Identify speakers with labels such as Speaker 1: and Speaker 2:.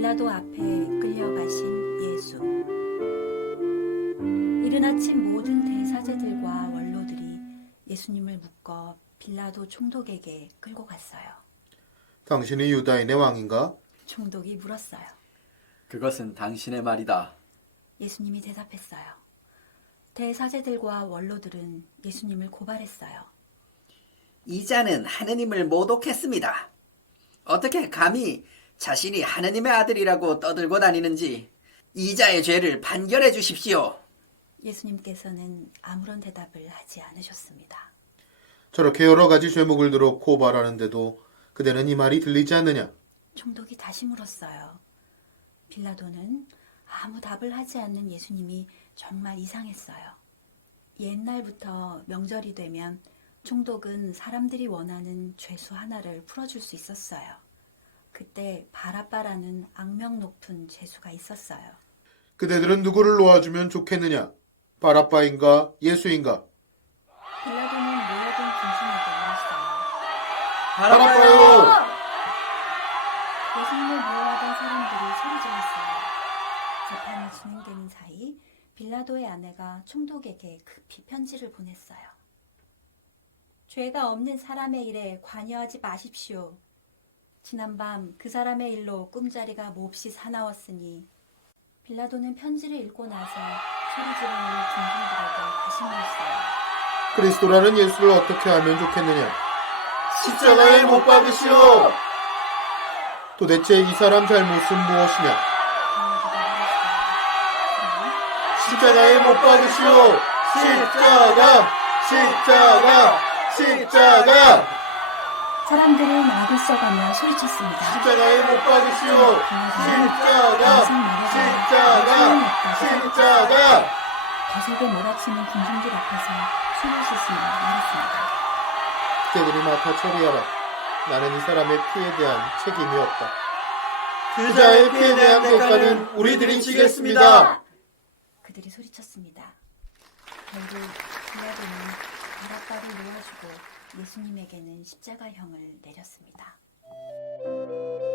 Speaker 1: 빌라도 앞에 끌려가신 예수. 이른 아침 모든 대사제들과 원로들이 예수님을 묶어 빌라도 총독에게 끌고 갔어요.
Speaker 2: 당신이 유다인의 왕인가?
Speaker 1: 총독이 물었어요.
Speaker 3: 그것은 당신의 말이다.
Speaker 1: 예수님이 대답했어요. 대사제들과 원로들은 예수님을 고발했어요.
Speaker 4: 이 자는 하느님을 모독했습니다. 어떻게 감히 자신이 하느님의 아들이라고 떠들고 다니는지 이 자의 죄를 판결해 주십시오.
Speaker 1: 예수님께서는 아무런 대답을 하지 않으셨습니다.
Speaker 2: 저렇게 여러 가지 죄목을 들어 고발하는데도 그대는 이 말이 들리지 않느냐?
Speaker 1: 총독이 다시 물었어요. 빌라도는 아무 답을 하지 않는 예수님이 정말 이상했어요. 옛날부터 명절이 되면 총독은 사람들이 원하는 죄수 하나를 풀어줄 수 있었어요. 그때 바라바라는 악명 높은 죄수가 있었어요.
Speaker 2: 그대들은 누구를 놓아주면 좋겠느냐? 바라빠인가? 예수인가?
Speaker 1: 빌라도는 모여든 군중에게 물었어요.
Speaker 2: 바라빠요!
Speaker 1: 예수님을 미워하던 사람들이 소리 질렀어요. 재판이 진행되는 사이 빌라도의 아내가 총독에게 급히 편지를 보냈어요. 죄가 없는 사람의 일에 관여하지 마십시오. 지난밤 그 사람의 일로 꿈자리가 몹시 사나웠으니. 빌라도는 편지를 읽고 나서 소리 지르는 군중들에게 다시 물었어요.
Speaker 2: 그리스도라는 예수를 어떻게 하면 좋겠느냐? 십자가에 못 박으시오! 도대체 이 사람 잘못은 무엇이냐? 십자가에 못 박으시오! 십자가! 십자가! 십자가!
Speaker 1: 사람들은 악을 써가며 소리쳤습니다.
Speaker 2: 십자가에 못 박으시오! 십자가! 십자가! 십자가!
Speaker 1: 거세게 몰아치는 군중들 앞에서 숨을 쉬시며 말했습니다.
Speaker 2: 그들이 맡아 처리하라. 나는 이 사람의 피에 대한 책임이 없다. 그자의 피에 대한 대가는 우리들이 지겠습니다.
Speaker 1: 그들이 소리쳤습니다. 결국 빌라도는 바라바를 놓아주고 예수님에게는 십자가형을 내렸습니다.